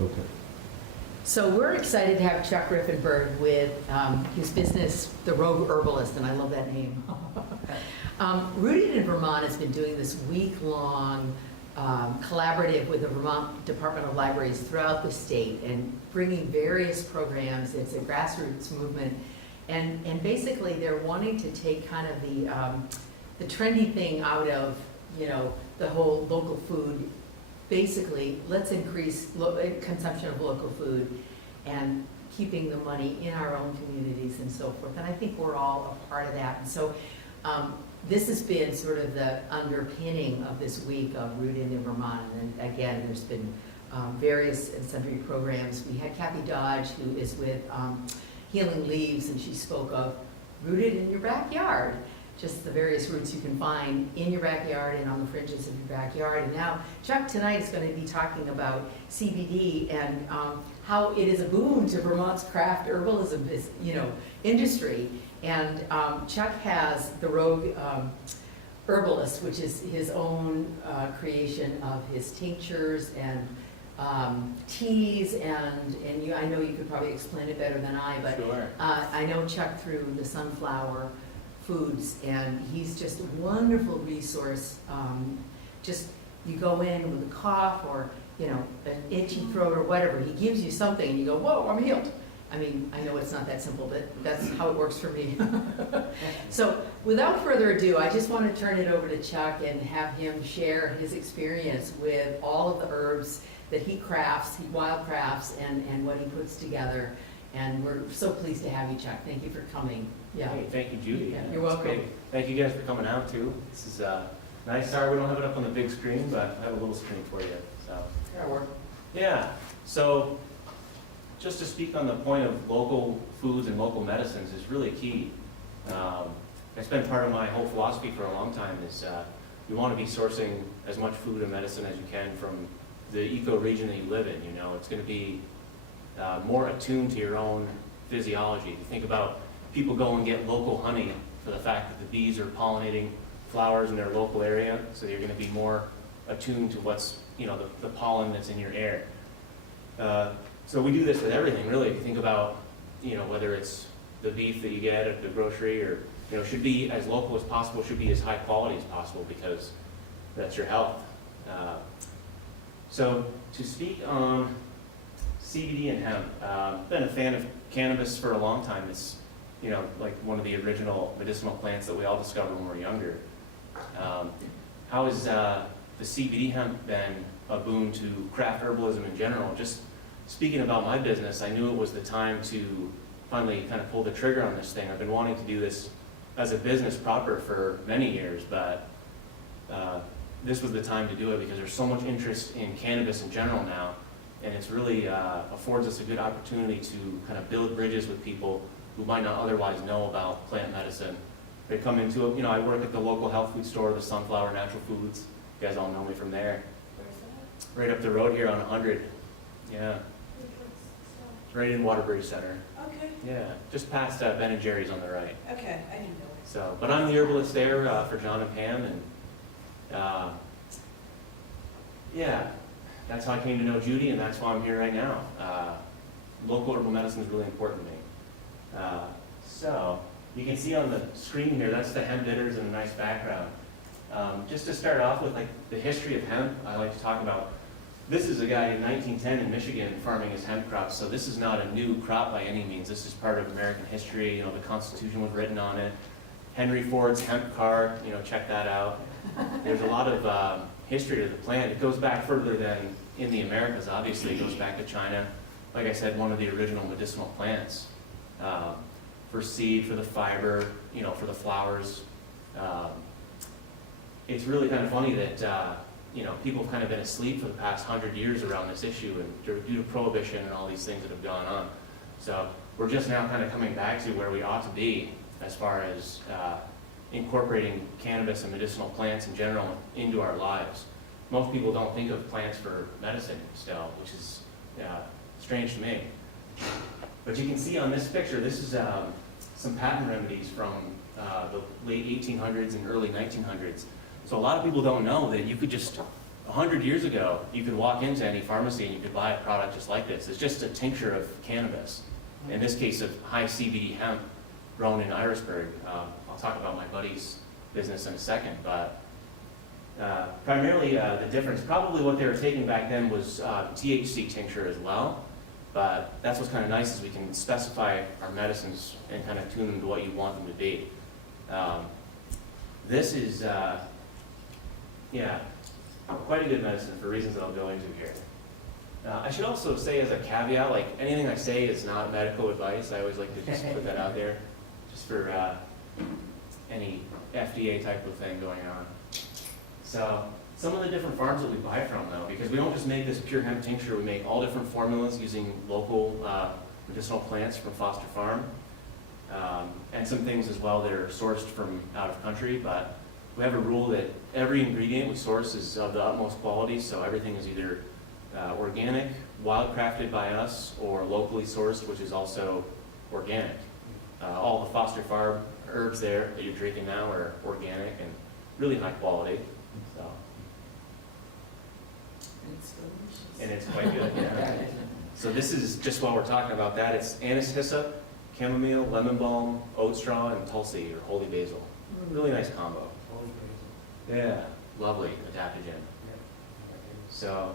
Okay. So we're excited to have Chuck Riffenburg with his business, the Rogue Herbalist, and I love that name. Rooted in Vermont has been doing this week-long collaborative with the Vermont Department of Libraries throughout the state and bringing various programs. It's a grassroots movement. And basically they're wanting to take kind of the trendy thing out of, you know, the whole local food. Basically, let's increase consumption of local food and keeping the money in our own communities and so forth. And I think we're all a part of that. And so this has been sort of the underpinning of this week of Rooted in Vermont. And then again, there's been various and sundry programs. We had Kathy Dodge, who is with Healing Leaves, and she spoke of rooted in your backyard. Just the various roots you can find in your backyard and on the fringes of your backyard. And now Chuck tonight is going to be talking about CBD and how it is a boon to Vermont's craft herbalism, industry. And Chuck has the Rogue Herbalist, which is his own creation of his tinctures and teas, and I know you could probably explain it better than I, but Sure. I know Chuck through the sunflower foods, and he's just a wonderful resource. Just you go in with a cough or an itchy throat or whatever, he gives you something and you go, whoa, I'm healed. I mean, I know it's not that simple, but that's how it works for me. So without further ado, I just want to turn it over to Chuck and have him share his experience with all of the herbs that he crafts, he wild crafts, and what he puts together. And we're so pleased to have you, Chuck. Thank you for coming. Yeah. Hey, thank you, Judy. Yeah, Yeah, you're it's welcome. great. Thank you guys for coming out too. This is nice. Sorry we don't have it up on the big screen, but I have a little screen for you. So That'll work. yeah. So just to speak on the point of local foods and local medicines is really key. It's been part of my whole philosophy for a long time is you want to be sourcing as much food and medicine as you can from the eco-region that you live in. You know, it's going to be more attuned to your own physiology. You think about people go and get local honey for the fact that the bees are pollinating flowers in their local area, so you're going to be more attuned to what's, the pollen that's in your air. So we do this with everything, really. If you think about, whether it's the beef that you get at the grocery or, should be as local as possible, should be as high quality as possible because that's your health. So to speak on CBD and hemp, I've been a fan of cannabis for a long time. It's, like one of the original medicinal plants that we all discovered when we were younger. How has the CBD hemp been a boon to craft herbalism in general? Just speaking about my business, I knew it was the time to finally kind of pull the trigger on this thing. I've been wanting to do this as a business proper for many years, but this was the time to do it because there's so much interest in cannabis in general now, and it's really affords us a good opportunity to kind of build bridges with people who might not otherwise know about plant medicine. They come into it, I work at the local health food store, the Sunflower Natural Foods. You guys all know me from there. Where's that? Right up the road here on 100. Yeah, right in Waterbury Center. Okay, Yeah, just past Ben & Jerry's on the right. okay, I didn't know it. So, but I'm the herbalist there for John and Pam, and yeah, that's how I came to know Judy, and that's why I'm here right now. Local herbal medicine is really important to me. So, you can see on the screen here, that's the hemp bitters in a nice background. Just to start off with the history of hemp, I like to talk about, this is a guy in 1910 in Michigan farming his hemp crops, so this is not a new crop by any means. This is part of American history. The Constitution was written on it. Henry Ford's hemp car, check that out. There's a lot of history to the plant. It goes back further than in the Americas, obviously. It goes back to China. Like I said, one of the original medicinal plants. For seed, for the fiber, for the flowers. It's really kind of funny that, people have kind of been asleep for the past 100 years around this issue and due to prohibition and all these things that have gone on. So we're just now kind of coming back to where we ought to be as far as incorporating cannabis and medicinal plants in general into our lives. Most people don't think of plants for medicine still, which is strange to me. But you can see on this picture, this is some patent remedies from the late 1800s and early 1900s. So a lot of people don't know that you could just 100 years ago, you could walk into any pharmacy and you could buy a product just like this. It's just a tincture of cannabis. In this case, of high CBD hemp grown in Irisburg. I'll talk about my buddy's business in a second, but primarily the difference, probably what they were taking back then was THC tincture as well. But that's what's kind of nice is we can specify our medicines and kind of tune them to what you want them to be. This is, yeah, quite a good medicine for reasons that I'll go into here. I should also say as a caveat, like anything I say is not medical advice. I always like to just put that out there, just for any FDA type of thing going on. So some of the different farms that we buy from though, because we don't just make this pure hemp tincture, we make all different formulas using local medicinal plants from Foster Farm, and some things as well that are sourced from out of country, but we have a rule that every ingredient we source is of the utmost quality, so everything is either organic, wildcrafted by us, or locally sourced, which is also organic. All the Foster Farm herbs there that you're drinking now are organic and really high quality. So. It's delicious. And it's quite good, yeah. So this is, just while we're talking about that, it's anise hyssop, chamomile, lemon balm, oat straw, and tulsi, or holy basil. Really nice combo. Yeah, lovely adaptogen. So,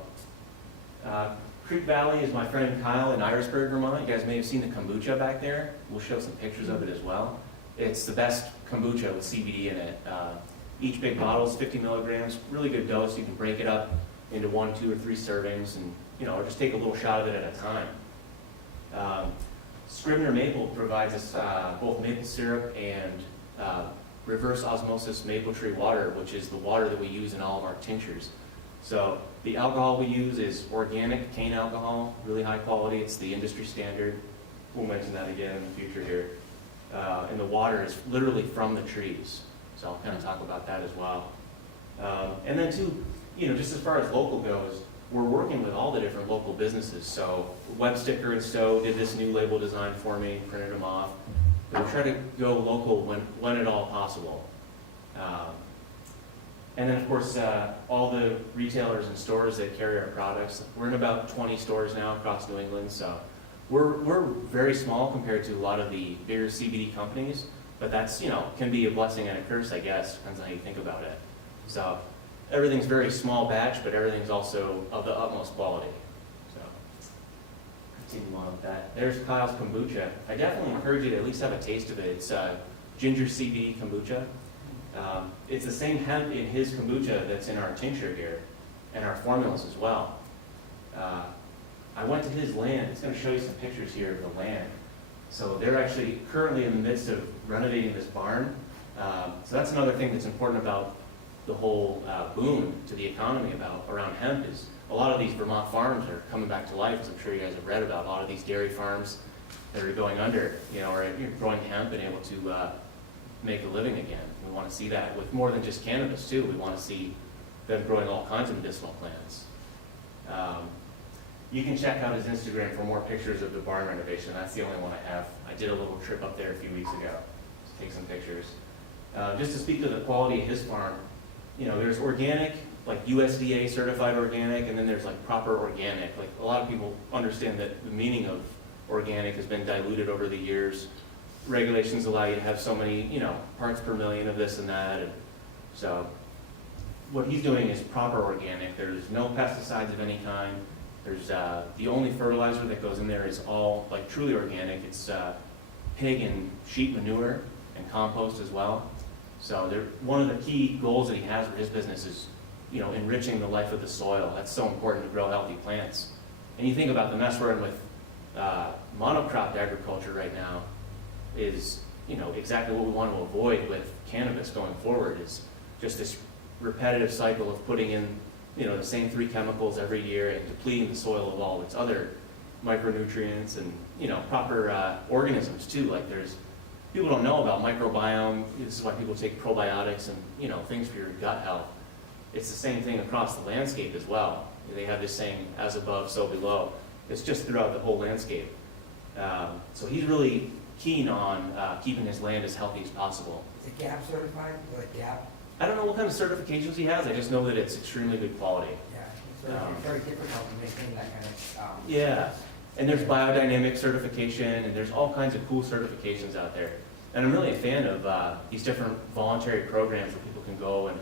Creek Valley is my friend Kyle in Irisburg, Vermont. You guys may have seen the kombucha back there. We'll show some pictures of it as well. It's the best kombucha with CBD in it. Each big bottle is 50 milligrams, really good dose. You can break it up into 1, 2, or 3 servings and, or just take a little shot of it at a time. Scribner Maple provides us both maple syrup and reverse osmosis maple tree water, which is the water that we use in all of our tinctures. So the alcohol we use is organic cane alcohol, really high quality. It's the industry standard. We'll mention that again in the future here. And the water is literally from the trees. So I'll kind of talk about that as well. And then too, just as far as local goes, we're working with all the different local businesses. So Web Sticker and Stowe did this new label design for me, printed them off. But we try to go local when at all possible. And then of course, all the retailers and stores that carry our products. We're in about 20 stores now across New England. So we're very small compared to a lot of the bigger CBD companies. But that's, can be a blessing and a curse, I guess. Depends on how you think about it. So everything's very small batch, but everything's also of the utmost quality. So continue on with that. There's Kyle's kombucha. I definitely encourage you to at least have a taste of it. It's ginger CBD kombucha. It's the same hemp in his kombucha that's in our tincture here, and our formulas as well. I went to his land. It's going to show you some pictures here of the land. So they're actually currently in the midst of renovating this barn. So that's another thing that's important about the whole boom to the economy around hemp is a lot of these Vermont farms are coming back to life, as I'm sure you guys have read about. A lot of these dairy farms that are going under, or growing hemp and able to make a living again. We want to see that with more than just cannabis too. We want to see them growing all kinds of medicinal plants. You can check out his Instagram for more pictures of the barn renovation. That's the only one I have. I did a little trip up there a few weeks ago to take some pictures. Just to speak to the quality of his farm, there's organic, like USDA certified organic, and then there's like proper organic. Like a lot of people understand that the meaning of organic has been diluted over the years. Regulations allow you to have so many, parts per million of this and that. And so what he's doing is proper organic. There's no pesticides of any kind. There's the only fertilizer that goes in there is all like truly organic. It's pig and sheep manure and compost as well. So one of the key goals that he has for his business is, enriching the life of the soil. That's so important to grow healthy plants. And you think about the mess we're in with monocrop agriculture right now is, exactly what we want to avoid with cannabis going forward is just this repetitive cycle of putting in, the same 3 chemicals every year and depleting the soil of all its other micronutrients and, proper organisms too. Like people don't know about microbiome. This is why people take probiotics and, things for your gut health. It's the same thing across the landscape as well. They have this saying, as above, so below. It's just throughout the whole landscape. So he's really keen on keeping his land as healthy as possible. Is it GAP certified? Like GAP? I don't know what kind of certifications he has, I just know that it's extremely good quality. Yeah, so it's very difficult to maintain that kind of. Yeah, and there's biodynamic certification, and there's all kinds of cool certifications out there. And I'm really a fan of these different voluntary programs where people can go and,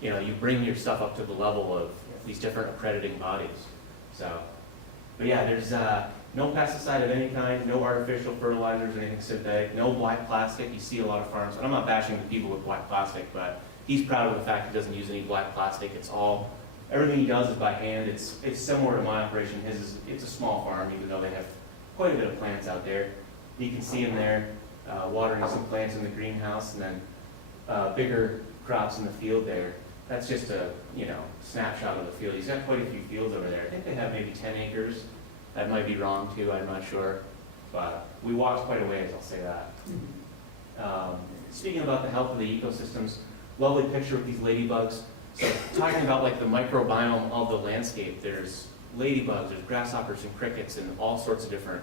you know, you bring your stuff up to the level of these different accrediting bodies. So, but yeah, there's no pesticide of any kind, no artificial fertilizers, anything synthetic, no black plastic. You see a lot of farms, and I'm not bashing the people with black plastic, but he's proud of the fact he doesn't use any black plastic. It's all, everything he does is by hand. It's similar to my operation. His is, it's a small farm, even though they have quite a bit of plants out there. You can see him there watering some plants in the greenhouse, and then bigger crops in the field there. That's just a, you know, snapshot of the field. He's got quite a few fields over there. I think they have maybe 10 acres. That might be wrong too, I'm not sure. But we walked quite a ways, I'll say that. Speaking about the health of the ecosystems, lovely picture with these ladybugs. So talking about like the microbiome of the landscape, there's ladybugs, there's grasshoppers and crickets and all sorts of different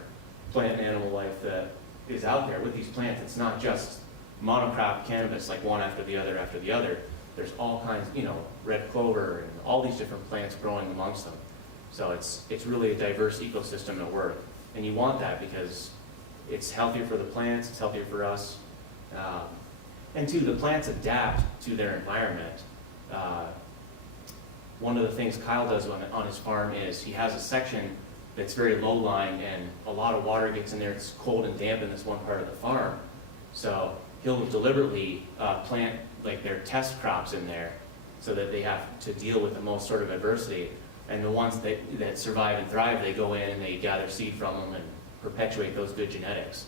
plant and animal life that is out there with these plants. It's not just monocrop cannabis, like one after the other after the other. There's all kinds, you know, red clover and all these different plants growing amongst them. So it's really a diverse ecosystem at work. And you want that because it's healthier for the plants, it's healthier for us. And two, the plants adapt to their environment. One of the things Kyle does on his farm is he has a section that's very low-lying and a lot of water gets in there. It's cold and damp in this one part of the farm. So he'll deliberately plant like their test crops in there so that they have to deal with the most sort of adversity. And the ones that survive and thrive, they go in and they gather seed from them and perpetuate those good genetics.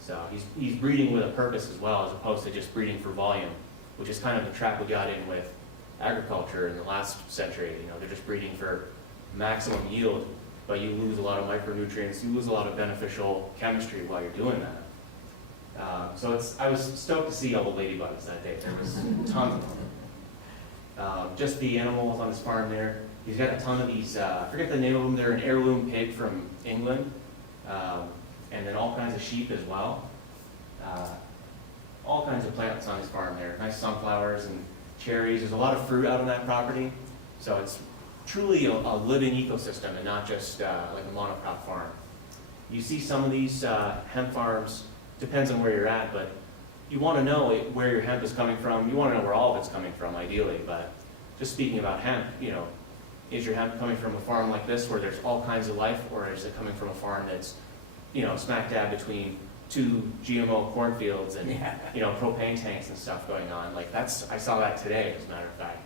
So he's breeding with a purpose as well, as opposed to just breeding for volume, which is kind of the trap we got in with agriculture in the last century. You know, they're just breeding for maximum yield, but you lose a lot of micronutrients, you lose a lot of beneficial chemistry while you're doing that. So I was stoked to see all the ladybugs that day. There was tons of them. Just the animals on his farm there. He's got a ton of these, I forget the name of them, they're an heirloom pig from England, and then all kinds of sheep as well. All kinds of plants on his farm there, nice sunflowers and cherries. There's a lot of fruit out on that property, so it's truly a living ecosystem and not just like a monocrop farm. You see some of these hemp farms, depends on where you're at, but you want to know where your hemp is coming from. You want to know where all of it's coming from, ideally, but just speaking about hemp, you know, is your hemp coming from a farm like this where there's all kinds of life, or is it coming from a farm that's, you know, smack dab between two GMO cornfields and, you know, propane tanks and stuff going on? Like I saw that today, as a matter of fact.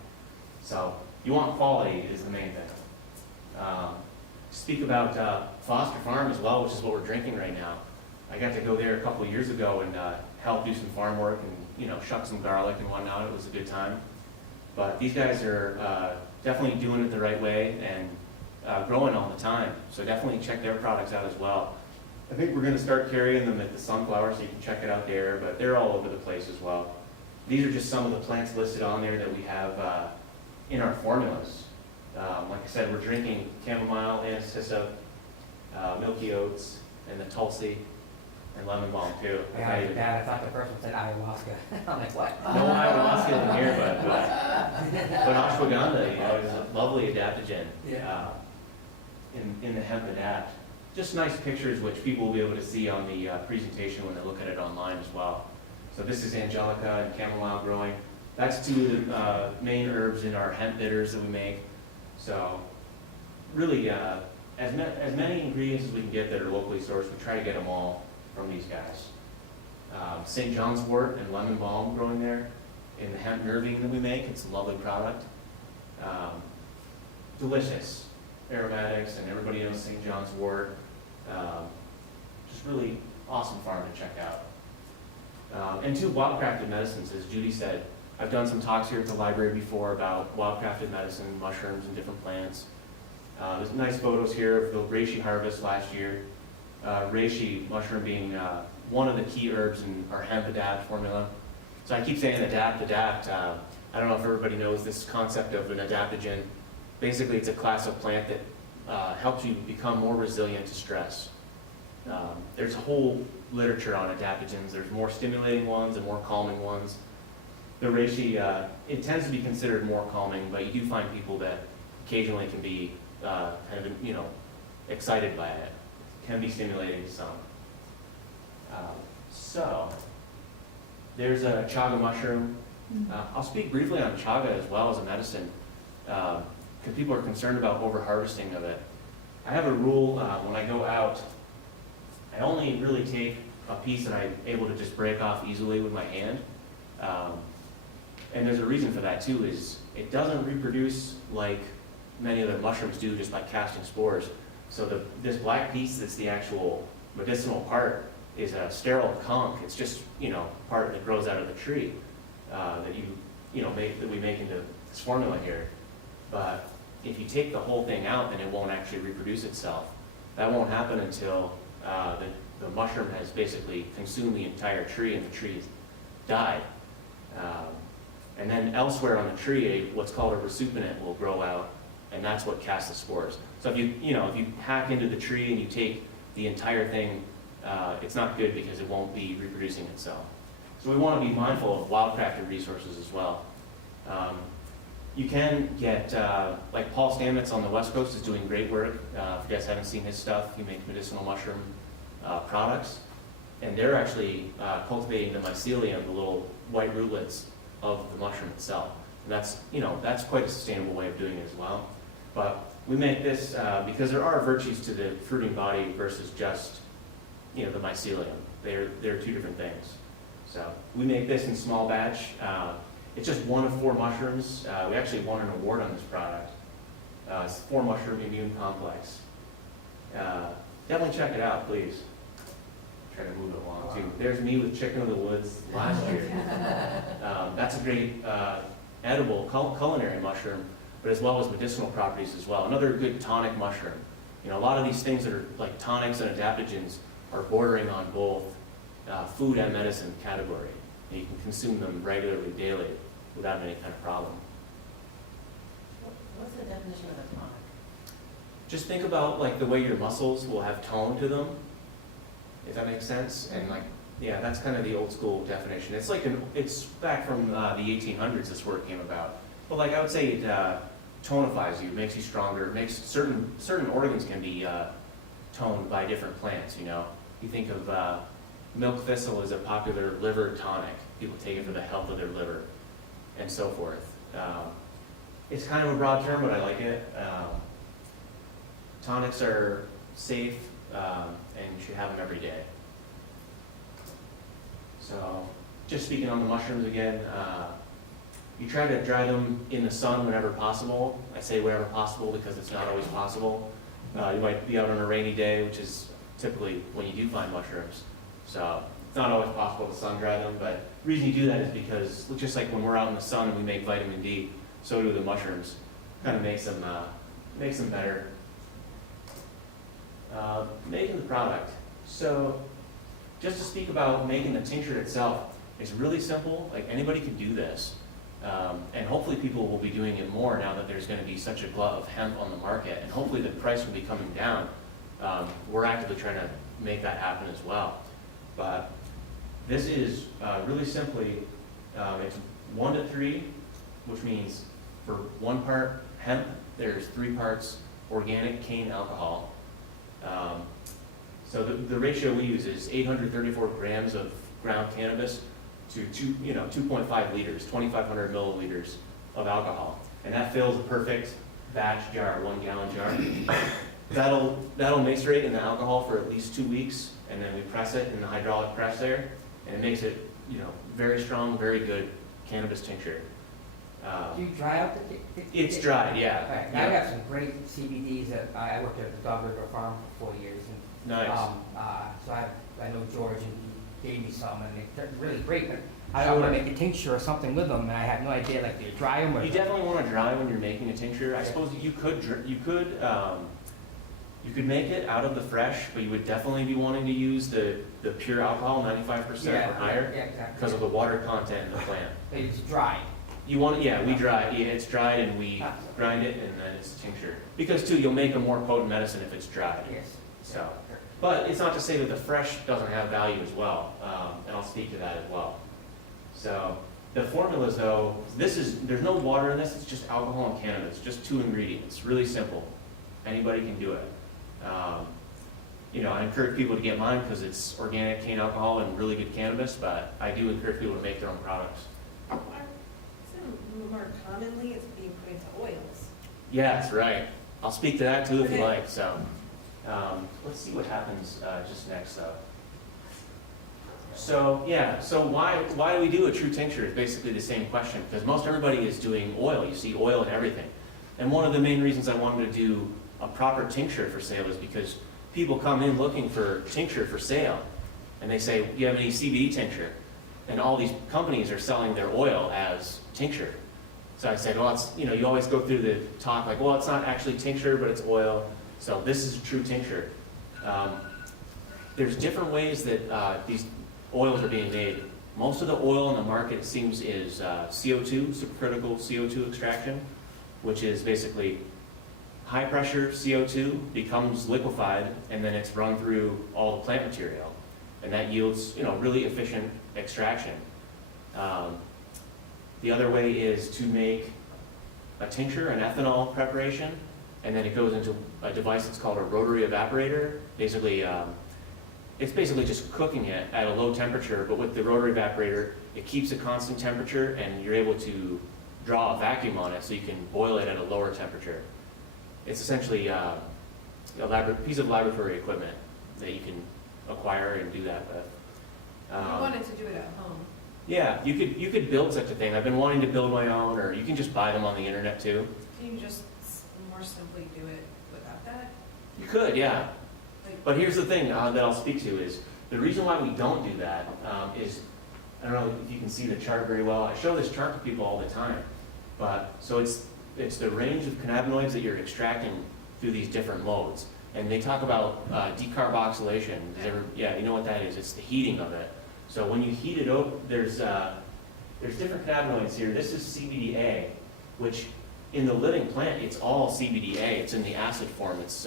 So you want quality is the main thing. Speak about Foster Farm as well, which is what we're drinking right now. I got to go there a couple of years ago and help do some farm work and, you know, shuck some garlic and whatnot. It was a good time. But these guys are definitely doing it the right way and growing all the time. So definitely check their products out as well. I think we're going to start carrying them at the Sunflower, so you can check it out there, but they're all over the place as well. These are just some of the plants listed on there that we have in our formulas. Like I said, we're drinking chamomile, anisissa, milky oats, and the tulsi, and lemon balm too. I thought the first one said ayahuasca. I'm like, what? No ayahuasca in here, but ashwagandha, you know, is a lovely adaptogen in the hemp adapt. Just nice pictures which people will be able to see on the presentation when they look at it online as well. So this is angelica and chamomile growing. That's two of the main herbs in our hemp bitters that we make. So really, as many ingredients as we can get that are locally sourced, we try to get them all from these guys. St. John's wort and lemon balm growing there in the hemp nervine that we make. It's a lovely product. Delicious aromatics, and everybody knows St. John's wort. Just really awesome farm to check out. And two wildcrafted medicines, as Judy said. I've done some talks here at the library before about wildcrafted medicine, mushrooms, and different plants. There's nice photos here of the reishi harvest last year. Reishi mushroom being one of the key herbs in our hemp adapt formula. So I keep saying adapt. I don't know if everybody knows this concept of an adaptogen. Basically, it's a class of plant that helps you become more resilient to stress. There's a whole literature on adaptogens. There's more stimulating ones and more calming ones. the reishi, it tends to be considered more calming, but you do find people that occasionally can be kind of, excited by it. Can be stimulating to some. So, there's a chaga mushroom. I'll speak briefly on chaga as well as a medicine, because people are concerned about over-harvesting of it. I have a rule when I go out, I only really take a piece that I'm able to just break off easily with my hand. And there's a reason for that too, is it doesn't reproduce like many other mushrooms do just by casting spores. So this black piece that's the actual medicinal part is a sterile conch. It's just, part that grows out of the tree that that we make into this formula here. But if you take the whole thing out, then it won't actually reproduce itself. That won't happen until the mushroom has basically consumed the entire tree and the tree's died. And then elsewhere on the tree, what's called a resupinate will grow out, and that's what casts the spores. So if you hack into the tree and you take the entire thing, it's not good because it won't be reproducing itself. So we want to be mindful of wildcrafted resources as well. You can get, like Paul Stamets on the West Coast is doing great work. If you guys haven't seen his stuff, he makes medicinal mushroom products. And they're actually cultivating the mycelium, the little white rootlets of the mushroom itself. And that's quite a sustainable way of doing it as well. But we make this because there are virtues to the fruiting body versus just, the mycelium. They're two different things. So we make this in small batch. It's just one of 4 mushrooms. We actually won an award on this product. It's 4 mushroom immune complex. Definitely check it out, please. Try to move it along too. There's me with chicken of the woods last year. That's a great edible culinary mushroom, but as well as medicinal properties as well. Another good tonic mushroom. A lot of these things that are like tonics and adaptogens are bordering on both food and medicine category. And you can consume them regularly, daily, without any kind of problem. What's the definition of a tonic? Just think about like the way your muscles will have tone to them, if that makes sense. And that's kind of the old school definition. It's like it's back from the 1800s. This word came about. But like I would say, it tonifies you, makes you stronger. Makes certain organs can be toned by different plants. You think of milk thistle as a popular liver tonic. People take it for the health of their liver, and so forth. It's kind of a broad term, but I like it. Tonics are safe, and you should have them every day. So, just speaking on the mushrooms again, you try to dry them in the sun whenever possible. I say whenever possible because it's not always possible. You might be out on a rainy day, which is typically when you do find mushrooms. So it's not always possible to sun dry them, but the reason you do that is because just like when we're out in the sun and we make vitamin D, so do the mushrooms. Kind of makes them better. Making the product. So just to speak about making the tincture itself, it's really simple. Like anybody can do this. And hopefully people will be doing it more now that there's going to be such a glut of hemp on the market, and hopefully the price will be coming down. We're actively trying to make that happen as well. But this is really simply, it's 1 to 3, which means for 1 part hemp, there's 3 parts organic cane alcohol. So the ratio we use is 834 grams of ground cannabis to 2.5 liters, 2,500 milliliters of alcohol. And that fills a perfect batch jar, 1 gallon jar. That'll macerate in the alcohol for at least 2 weeks, and then we press it in the hydraulic press there, and it makes it, very strong, very good cannabis tincture. Do you dry out the? It's dried, yeah. Okay. Yeah. I have some great CBDs that I worked at the Dog River Farm for 4 years. And, Nice. so I know George, and he gave me some, and they're really great. But I want to make a tincture or something with them, and I have no idea. Like, do you dry them? Or You definitely want to dry when you're making a tincture. I suppose you could make it out of the fresh, but you would definitely be wanting to use the pure alcohol, 95% or higher, Yeah, exactly. because of the water content in the plant. But it's dry. You want it, yeah, we dry, it's dried and we grind it, and then it's tincture. Because too, you'll make a more potent medicine if it's dried. Yes. So, but it's not to say that the fresh doesn't have value as well, and I'll speak to that as well. So, The formulas though, there's no water in this, it's just alcohol and cannabis, just 2 ingredients, really simple. Anybody can do it. I encourage people to get mine because it's organic cane alcohol and really good cannabis, but I do encourage people to make their own products. More commonly, it's being put into oils. Yes, right. I'll speak to that too if you like, so. Let's see what happens just next though. So why do we do a true tincture is basically the same question, because most everybody is doing oil. You see oil in everything. And one of the main reasons I wanted to do a proper tincture for sale is because people come in looking for tincture for sale, and they say, do you have any CBD tincture? And all these companies are selling their oil as tincture. So I said, well, it's, you always go through the talk like, well, it's not actually tincture, but it's oil. So this is a true tincture. There's different ways that these oils are being made. Most of the oil in the market, it seems, is CO2, supercritical CO2 extraction, which is basically high pressure CO2 becomes liquefied, and then it's run through all the plant material, and that yields really efficient extraction. The other way is to make a tincture, an ethanol preparation, and then it goes into a device that's called a Rotary Evaporator. Basically, it's basically just cooking it at a low temperature, but with the Rotary Evaporator, it keeps a constant temperature, and you're able to draw a vacuum on it so you can boil it at a lower temperature. It's essentially a piece of laboratory equipment that you can acquire and do that with. I wanted to do it at home. Yeah, you could build such a thing. I've been wanting to build my own, or you can just buy them on the internet too. Can you just more simply do it without that? You could, yeah. But here's the thing that I'll speak to is, the reason why we don't do that is, I don't know if you can see the chart very well. I show this chart to people all the time. But, so it's the range of cannabinoids that you're extracting through these different modes. And they talk about decarboxylation. Yeah, you know what that is. It's the heating of it. So when you heat it up, there's different cannabinoids here. This is CBDA, which in the living plant, it's all CBDA. It's in the acid form. It's,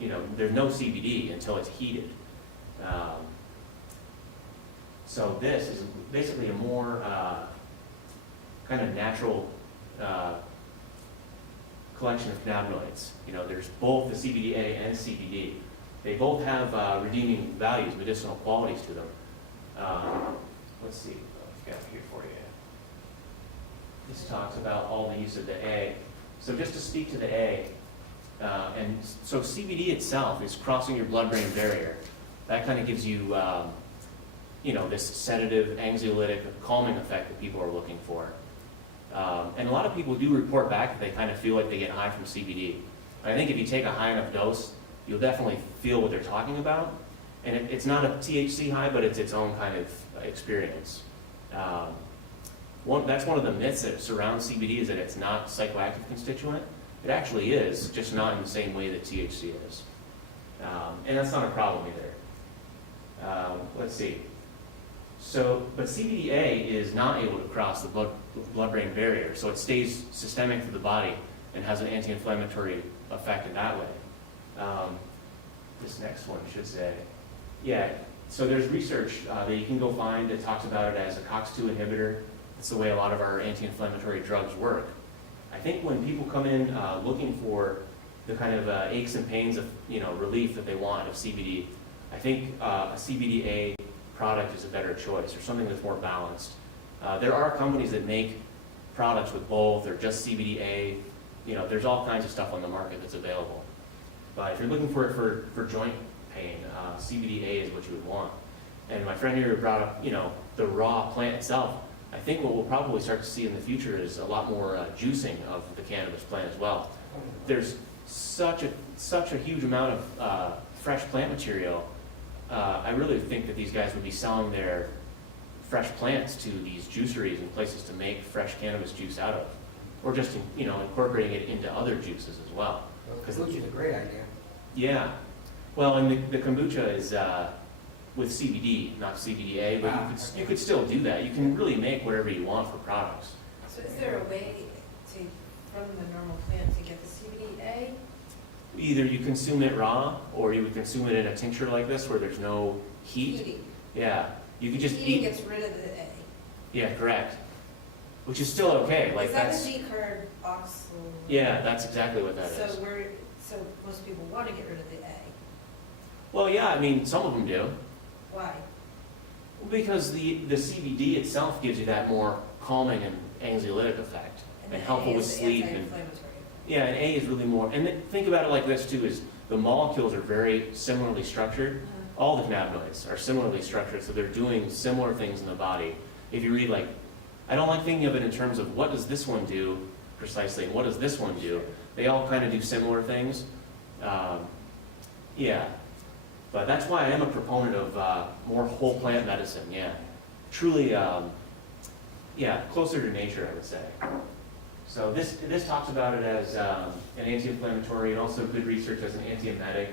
there's no CBD until it's heated. So this is basically a more kind of natural collection of cannabinoids. There's both the CBDA and CBD. They both have redeeming values, medicinal qualities to them. Let's see, I've got it here for you. This talks about all the use of the A. So just to speak to the A, and so CBD itself is crossing your blood-brain barrier. That kind of gives you, this sedative, anxiolytic, calming effect that people are looking for. And a lot of people do report back that they kind of feel like they get high from CBD. I think if you take a high enough dose, you'll definitely feel what they're talking about. And it's not a THC high, but it's its own kind of experience. That's one of the myths that surround CBD, is that it's not a psychoactive constituent. It actually is, just not in the same way that THC is. And that's not a problem either. Let's see. But CBDA is not able to cross the blood-brain barrier, so it stays systemic to the body and has an anti-inflammatory effect in that way. This next one should say, yeah, so there's research that you can go find that talks about it as a COX-2 inhibitor. It's the way a lot of our anti-inflammatory drugs work. I think when people come in looking for the kind of aches and pains of relief that they want of CBD, I think a CBDA product is a better choice, or something that's more balanced. There are companies that make products with both, or just CBDA. There's all kinds of stuff on the market that's available. But if you're looking for it for joint pain, CBDA is what you would want. And my friend here brought up, the raw plant itself. I think what we'll probably start to see in the future is a lot more juicing of the cannabis plant as well. There's such a huge amount of fresh plant material. I really think that these guys would be selling their fresh plants to these juiceries and places to make fresh cannabis juice out of, or just incorporating it into other juices as well. Kombucha is a great idea. Yeah, well, and the kombucha is with CBD, not CBDA, but you could still do that. You can really make whatever you want for products. So is there a way from the normal plant to get the CBDA? Either you consume it raw, or you would consume it in a tincture like this where there's no heat. Heating. Yeah, you could just Heating eat. gets rid of the A. Yeah, correct. Which is still okay, like Is that that's, the decarboxylation? yeah, that's exactly what that is. So most people want to get rid of the A. Well, yeah, I mean, some of them do. Why? Because the CBD itself gives you that more calming and anxiolytic effect, and the helpful A with is the sleep. anti-inflammatory. Yeah, and A is really more, and think about it like this too, is the molecules are very similarly structured. All the cannabinoids are similarly structured, so they're doing similar things in the body. If you read like, I don't like thinking of it in terms of what does this one do precisely, and what does this one do? They all kind of do similar things. Yeah, but that's why I am a proponent of more whole plant medicine, yeah. Truly, yeah, closer to nature, I would say. So this talks about it as an anti-inflammatory and also good research as an antiemetic.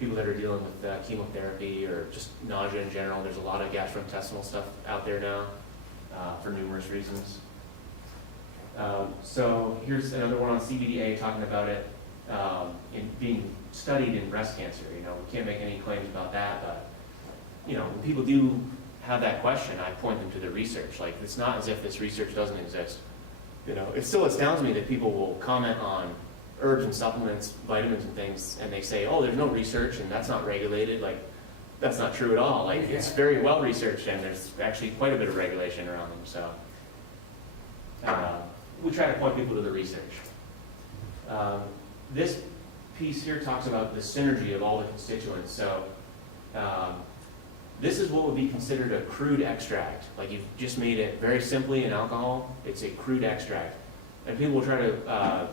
People that are dealing with chemotherapy or just nausea in general. There's a lot of gastrointestinal stuff out there now for numerous reasons. So here's another one on CBDA talking about it in being studied in breast cancer. You know, we can't make any claims about that, but you know, when people do have that question, I point them to the research. Like, it's not as if this research doesn't exist. You know, it still astounds me that people will comment on herbs and supplements, vitamins and things, and they say, oh, there's no research and that's not regulated. Like, that's not true at all. Like, it's very well researched and there's actually quite a bit of regulation around them. So we try to point people to the research. This piece here talks about the synergy of all the constituents. So this is what would be considered a crude extract. Like, you've just made it very simply in alcohol. It's a crude extract. And people will try to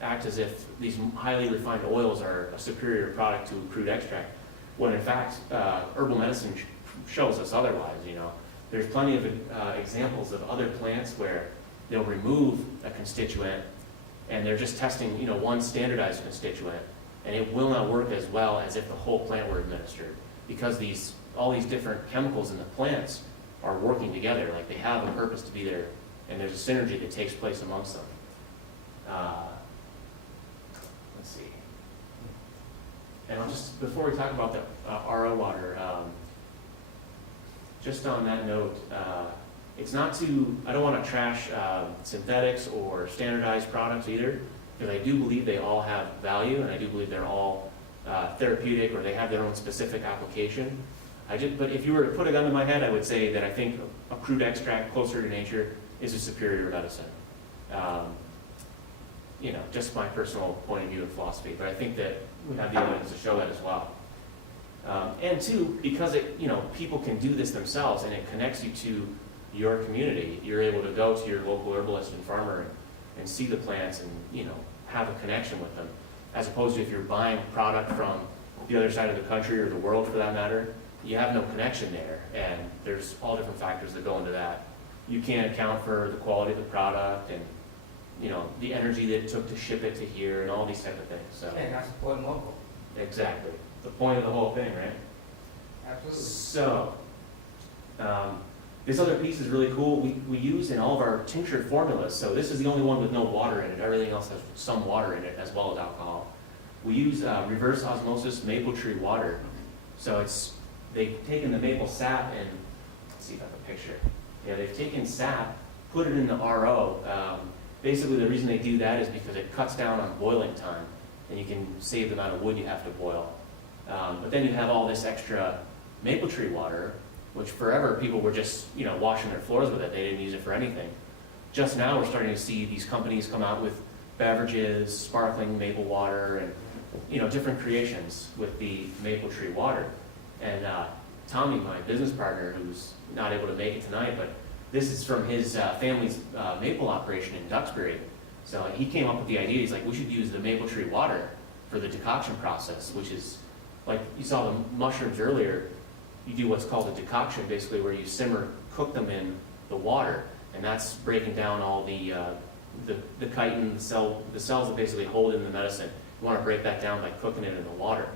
act as if these highly refined oils are a superior product to a crude extract, when in fact, herbal medicine shows us otherwise, you know. There's plenty of examples of other plants where they'll remove a constituent and they're just testing, you know, one standardized constituent, and it will not work as well as if the whole plant were administered, because all these different chemicals in the plants are working together. Like, they have a purpose to be there, and there's a synergy that takes place amongst them. Let's see. And I'll just, before we talk about the RO water, just on that note, it's not to, I don't want to trash synthetics or standardized products either, because I do believe they all have value, and I do believe they're all therapeutic, or they have their own specific application. But if you were to put a gun to my head, I would say that I think a crude extract closer to nature is a superior medicine. You know, just my personal point of view and philosophy, but I think that we have the evidence to show that as well. And two, because you know, people can do this themselves, and it connects you to your community. You're able to go to your local herbalist and farmer and see the plants and, you know, have a connection with them, as opposed to if you're buying product from the other side of the country or the world for that matter, you have no connection there, and there's all different factors that go into that. You can't account for the quality of the product and, you know, the energy that it took to ship it to here and all these type of things. So Yeah, not supporting local. exactly the point of the whole thing, right? Absolutely. So this other piece is really cool. We use in all of our tincture formulas. So this is the only one with no water in it. Everything else has some water in it as well as alcohol. We use reverse osmosis maple tree water. So they've taken the maple sap and, let's see if I have a picture. Yeah, they've taken sap, put it in the RO. Basically, the reason they do that is because it cuts down on boiling time, and you can save the amount of wood you have to boil. But then you have all this extra maple tree water, which forever people were just, you know, washing their floors with it. They didn't use it for anything. Just now we're starting to see these companies come out with beverages, sparkling maple water, and, you know, different creations with the maple tree water. And Tommy, my business partner, who's not able to make it tonight, but this is from his family's maple operation in Duxbury. So he came up with the idea. He's like, we should use the maple tree water for the decoction process, which is, like you saw the mushrooms earlier, you do what's called a decoction, basically where you cook them in the water, and that's breaking down all the chitin, the cells that basically hold in the medicine. You want to break that down by cooking it in the water.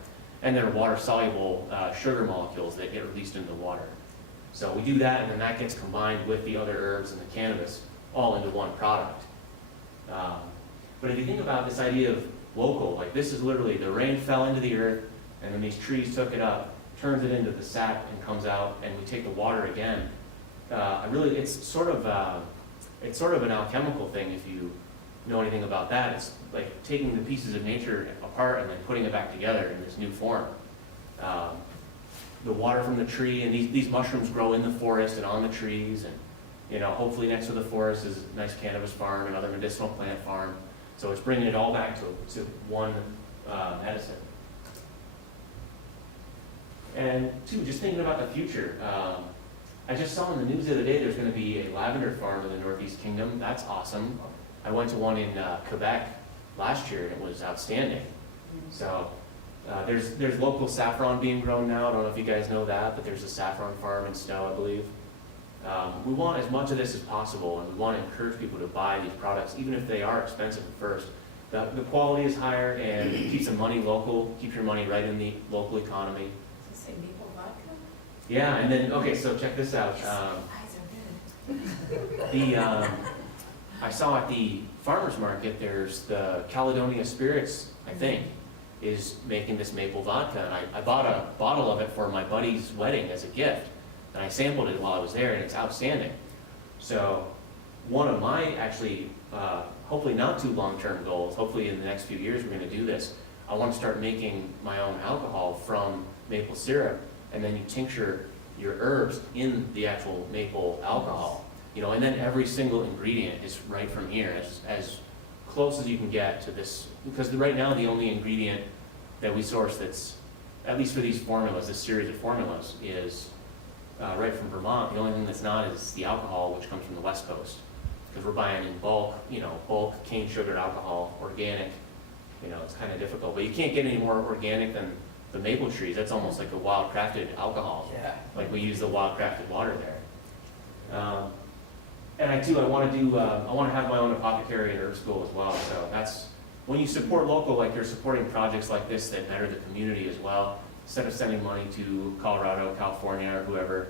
And there are water-soluble sugar molecules that get released into the water. So we do that, and then that gets combined with the other herbs and the cannabis all into one product. But if you think about this idea of local, like this is literally the rain fell into the earth, and then these trees took it up, turns it into the sap and comes out, and we take the water again, it's sort of an alchemical thing if you know anything about that. It's like taking the pieces of nature apart and then putting it back together in this new form. The water from the tree, and these mushrooms grow in the forest and on the trees, and hopefully next to the forest is a nice cannabis farm, another medicinal plant farm. So it's bringing it all back to one medicine. And two, just thinking about the future. I just saw in the news the other day there's going to be a lavender farm in the Northeast Kingdom. That's awesome. I went to one in Quebec last year and it was outstanding. So there's local saffron being grown now. I don't know if you guys know that, but there's a saffron farm in Stowe, I believe. We want as much of this as possible, and we want to encourage people to buy these products, even if they are expensive at first. The quality is higher and it keeps the money local, keeps your money right in the local economy. Does it say maple vodka? Yeah, and then, okay, so check this out. Eyes are good. I saw at the farmer's market, there's the Caledonia Spirits, I think, is making this maple vodka. And I bought a bottle of it for my buddy's wedding as a gift. And I sampled it while I was there, and it's outstanding. So one of my, actually, hopefully not too long-term goals, hopefully in the next few years we're going to do this, I want to start making my own alcohol from maple syrup, and then you tincture your herbs in the actual maple alcohol. And then every single ingredient is right from here, as close as you can get to this, because right now the only ingredient that we source that's, at least for these formulas, this series of formulas, is right from Vermont. The only thing that's not is the alcohol, which comes from the West Coast, because we're buying in bulk, bulk cane sugared alcohol, organic. It's kind of difficult, but you can't get any more organic than the maple trees. That's almost like a wild crafted alcohol. Yeah. Like we use the wild crafted water there. And I want to have my own apothecary and herb school as well. So that's, when you support local, like you're supporting projects like this that better the community as well, instead of sending money to Colorado, California, or whoever.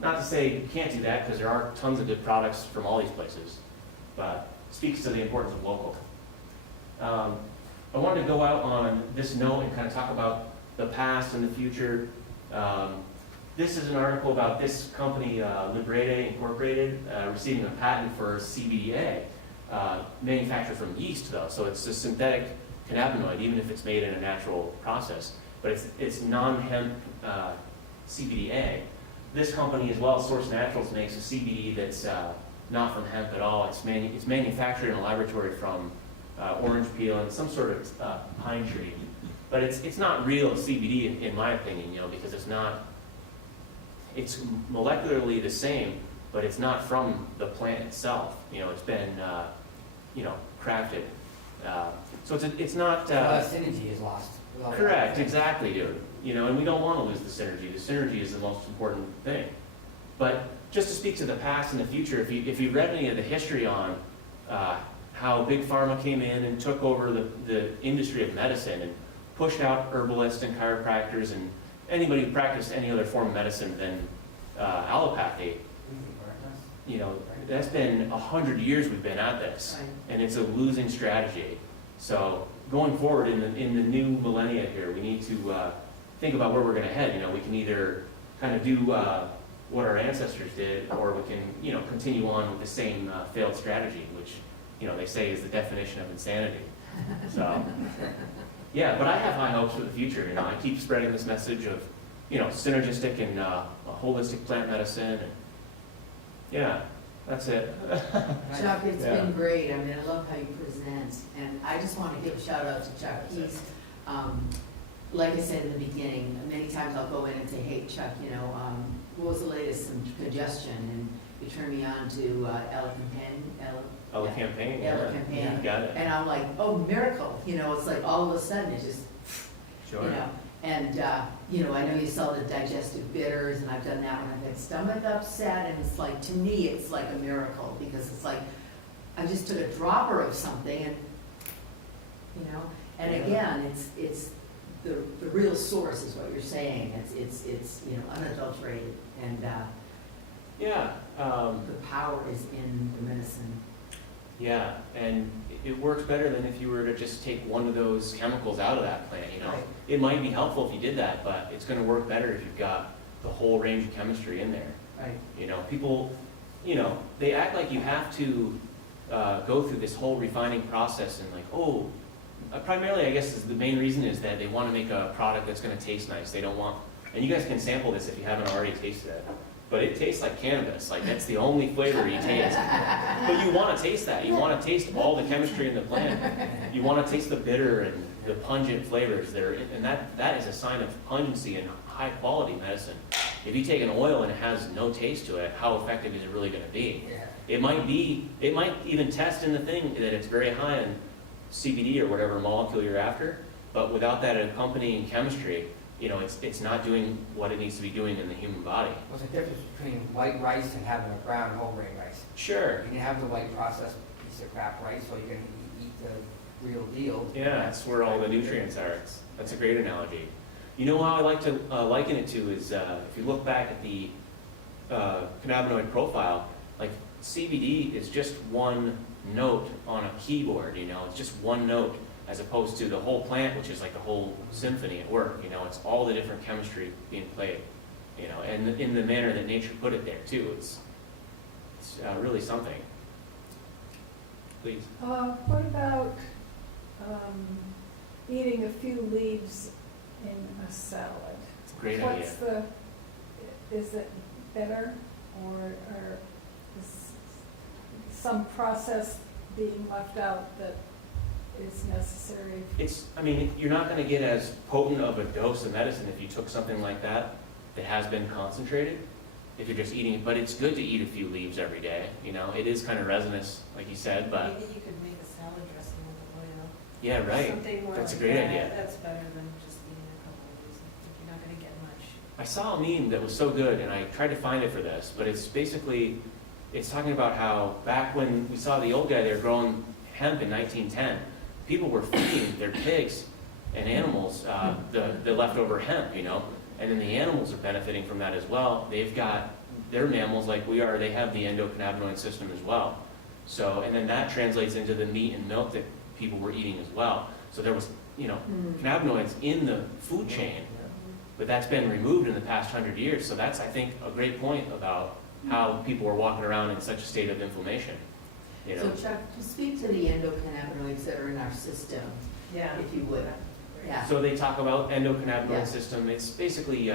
Not to say you can't do that, because there are tons of good products from all these places, but it speaks to the importance of local. I wanted to go out on this note and kind of talk about the past and the future. This is an article about this company, Librede Incorporated, receiving a patent for CBDA, manufactured from yeast though, so it's a synthetic cannabinoid, even if it's made in a natural process, but it's non-hemp CBDA. This company as well, Source Naturals, makes a CBD that's not from hemp at all. It's manufactured in a laboratory from orange peel and some sort of pine tree, but it's not real CBD in my opinion, because it's molecularly the same, but it's not from the plant itself. It's been, crafted. So it's not. Synergy is lost. Correct, exactly, dude. And we don't want to lose the synergy. The synergy is the most important thing. But just to speak to the past and the future, if you read any of the history on how Big Pharma came in and took over the industry of medicine and pushed out herbalists and chiropractors and anybody who practiced any other form of medicine than allopathy, that's been 100 years we've been at this, Right. and it's a losing strategy. So going forward in the new millennia here, we need to think about where we're going to head. We can either kind of do what our ancestors did, or we can continue on with the same failed strategy, which they say is the definition of insanity. So. Yeah, but I have high hopes for the future. I keep spreading this message of, synergistic and holistic plant medicine. And yeah, that's it. Chuck, it's Yeah. been great. I love how you present, and I just want to give a shout out to Chuck. He's, like I said in the beginning, many times I'll go in and say, hey, Chuck, what was the latest some congestion? And you turn me on to Campaign. Campaign. Got it. And I'm like, oh, miracle. It's like all of a sudden it just, Sure. And, I know you sell the digestive bitters, and I've done that when I've had stomach upset, and it's like, to me, it's like a miracle, because it's like, I just took a dropper of something, and, and again, it's the real source is what you're saying. It's unadulterated, and Yeah. the power is in the medicine. Yeah, and it works better than if you were to just take one of those chemicals out of that plant. Right. It might be helpful if you did that, but it's going to work better if you've got the whole range of chemistry in there. Right. You know, people, you know, they act like you have to go through this whole refining process and like, oh, primarily I guess is the main reason is that they want to make a product that's going to taste nice. They don't want, and you guys can sample this if you haven't already tasted it, but it tastes like cannabis. Like that's the only flavor you taste. But you want to taste that. You want to taste all the chemistry in the plant. You want to taste the bitter and the pungent flavors that are, and that is a sign of pungency and high quality medicine. If you take an oil and it has no taste to it, how effective is it really going to be? Yeah. It might even test in the thing that it's very high in CBD or whatever molecule you're after, but without that accompanying chemistry, you know, it's not doing what it needs to be doing in the human body. What's the difference between white rice and having a brown whole grain rice? Sure. You can have the white processed piece of crap rice, or you can eat the real deal. Yeah, that's where all the nutrients are. That's a great analogy. You know how I like to liken it to is if you look back at the cannabinoid profile, like CBD is just one note on a keyboard, you know, it's just one note as opposed to the whole plant, which is like a whole symphony at work, you know, it's all the different chemistry being played, you know, and in the manner that nature put it there too. It's really something. Please. What about eating a few leaves in a salad? It's a great idea. Is it better or is some process being left out that is necessary? I mean, you're not going to get as potent of a dose of medicine if you took something like that has been concentrated, if you're just eating it, but it's good to eat a few leaves every day, you know, it is kind of resinous, like you said, but. Maybe you could make a salad dressing with oil. Yeah, right. Something more That's a like great that. idea. That's better than just eating a couple of these. You're not gonna get much. I saw a meme that was so good, and I tried to find it for this, but it's basically, it's talking about how back when we saw the old guy there growing hemp in 1910, people were feeding their pigs and animals the leftover hemp, you know, and then the animals are benefiting from that as well. They've got their mammals like we are, they have the endocannabinoid system as well. So, and then that translates into the meat and milk that people were eating as well. So there was, you know, cannabinoids in the food chain, but that's been removed in the past 100 years. So that's, I think, a great point about how people are walking around in such a state of inflammation. You know? So Chuck, to speak to the endocannabinoids that are in our system, Yeah. if you would. Yeah. So they talk about endocannabinoid Yeah. system. It's basically,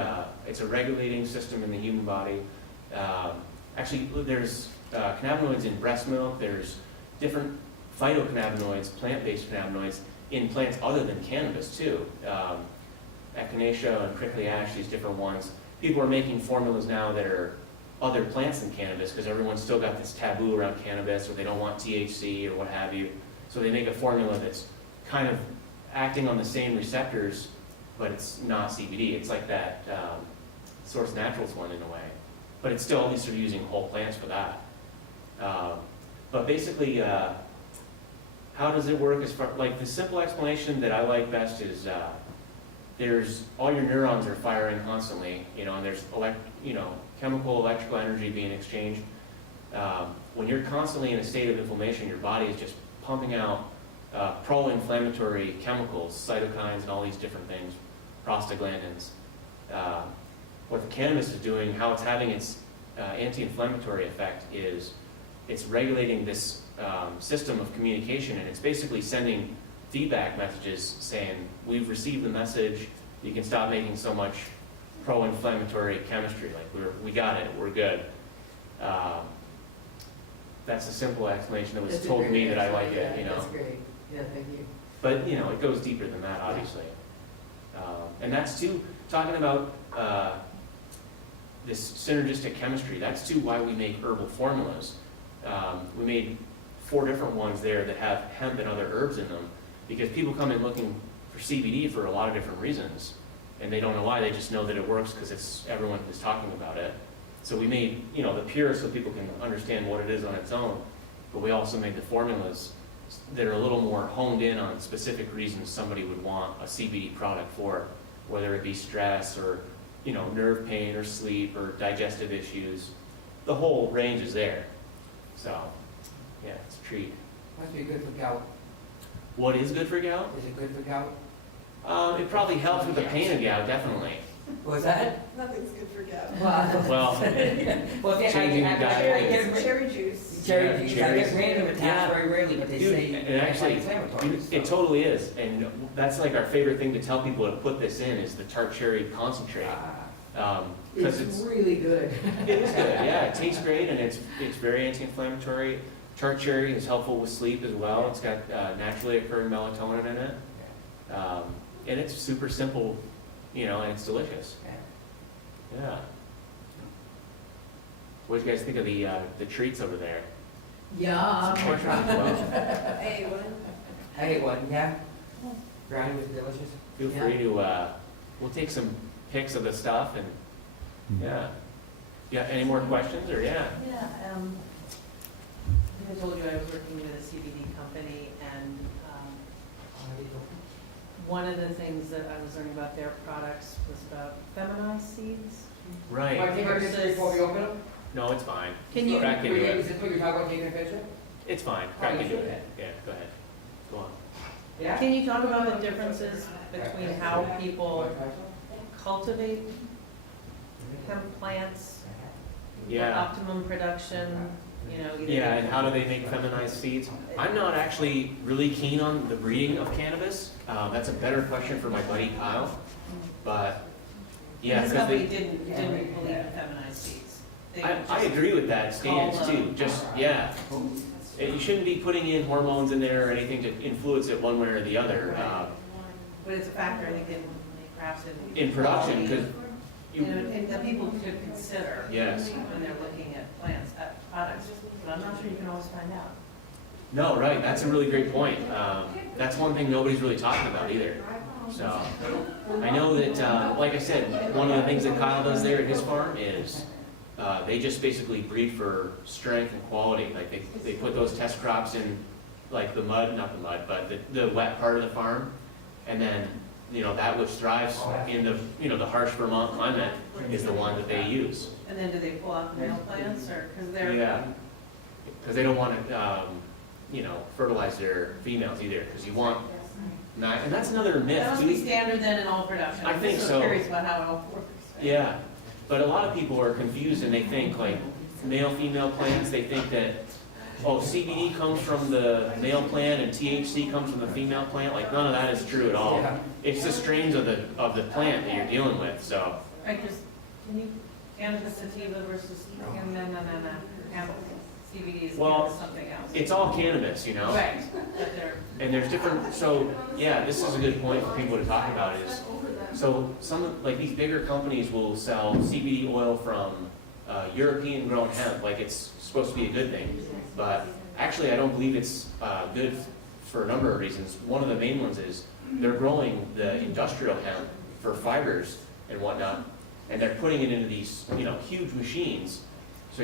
it's a regulating system in the human body. Actually, there's cannabinoids in breast milk. There's different phytocannabinoids, plant-based cannabinoids, in plants other than cannabis too. Echinacea and prickly ash, these different ones. People are making formulas now that are other plants than cannabis because everyone's still got this taboo around cannabis, or they don't want THC or what have you. So they make a formula that's kind of acting on the same receptors, but it's not CBD. It's like that Source Naturals one in a way. But it's still, at least they're using whole plants for that. But basically, how does it work as far, like the simple explanation that I like best is there's, all your neurons are firing constantly, you know, and there's chemical, electrical energy being exchanged. When you're constantly in a state of inflammation, your body is just pumping out pro-inflammatory chemicals, cytokines and all these different things, prostaglandins. What the cannabis is doing, how it's having its anti-inflammatory effect is it's regulating this system of communication, and it's basically sending feedback messages saying, we've received the message, you can stop making so much pro-inflammatory chemistry, like we got it, we're good. That's a simple explanation that was That's a told to great me that I answer. like it, you know. That's great. Yeah, thank you. But, you know, it goes deeper than that, obviously. And that's too, talking about this synergistic chemistry, that's too why we make herbal formulas. We made 4 different ones there that have hemp and other herbs in them, because people come in looking for CBD for a lot of different reasons, and they don't know why, they just know that it works because everyone is talking about it. So we made, you know, the pure so people can understand what it is on its own, but we also made the formulas that are a little more honed in on specific reasons somebody would want a CBD product for, whether it be stress or, you know, nerve pain or sleep or digestive issues. The whole range is there. So, yeah, it's a treat. Must be good for gout. What is good for gout? Is it good for gout? It probably helps with the pain of gout, definitely. Was that? Nothing's good for Gavin. Well, Well, I changing the diet. get Cherry juice. cherry juice. I cherries. get random attacks Yeah. very rarely, but they Dude, say and actually, anti-inflammatory. it totally is, and that's like our favorite thing to tell people to put this in is the tart cherry concentrate. Because It's really good. it is good, yeah, it tastes great and it's very anti-inflammatory. Tart cherry is helpful with sleep as well. It's got naturally occurring melatonin in it. And it's super simple, you know, and it's delicious. Yeah. What do you guys think of the treats over there? Yeah. Hey, what? I ate one, yeah. Brownie was delicious. Feel free to, we'll take some pics of the stuff and, yeah. Yeah, any more questions or yeah? Yeah, I think I told you I was working with a CBD company, and one of the things that I was learning about their products was about feminized seeds. Right. Want to take a picture before we open them? No, it's fine. Can you- Crack into Is it. this what you're talking about, taking a picture? It's fine. Oh, Crack you into should. it. Yeah, go ahead. Go on. Yeah? Can you talk about the differences between how people cultivate hemp plants for Yeah. optimum production, you know? either- Yeah, and how do they make feminized seeds? I'm not actually really keen on the breeding of cannabis. That's a better question for my buddy Kyle. But, yeah, This because company they, didn't believe in feminized seeds. They I just agree with that stance call too. them- Just, yeah. You shouldn't be putting in hormones in there or anything to influence it one way or the other But it's a factor, I think, in perhaps in. in production, because You know, and that people could consider. Yes. When they're looking at plants, at products, but I'm not sure you can always find out. no, right, that's a really great point. That's one thing nobody's really talking about either. So, I know that, like I said, one of the things that Kyle does there at his farm is they just basically breed for strength and quality. Like they put those test crops in like the mud, not the mud, but the wet part of the farm. And then, you know, that which thrives in the, you know, the harsh Vermont climate is the one that they use. And then do they pull out the male plants, or, because they're. Yeah, because they don't want to, you know, fertilize their females either, because you want, and that's another That myth must be too. standard then in all production. I think I'm so. curious about how it all works. Yeah, but a lot of people are confused and they think like male-female plants, they think that, oh, CBD comes from the male plant and THC comes from the female plant. Like none of that is true at all. Yeah. It's the strains of the plant that you're dealing with, so. Right, just, can you, cannabis sativa versus, no, cannabis, CBD is Well, something else. It's all cannabis, you know? Right, but they're, And there's different, so, yeah, this is a good point for people to talk about is, so some, like these bigger companies will sell CBD oil from European grown hemp, like it's supposed to be a good thing. But actually, I don't believe it's good for a number of reasons. One of the main ones is they're growing the industrial hemp for fibers and whatnot, and they're putting it into these, you know, huge machines. So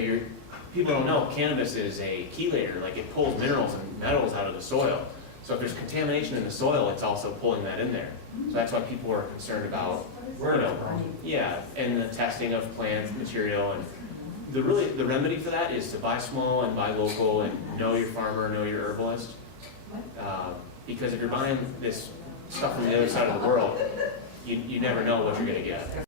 people don't know, cannabis is a chelator, like it pulls minerals and metals out of the soil. So if there's contamination in the soil, it's also pulling that in there. So that's why people are concerned about, you know, yeah, and the testing of plant material. And the remedy for that is to buy small and buy local and know your farmer, know your herbalist. Because if you're buying this stuff from the other side of the world, you never know what you're gonna get.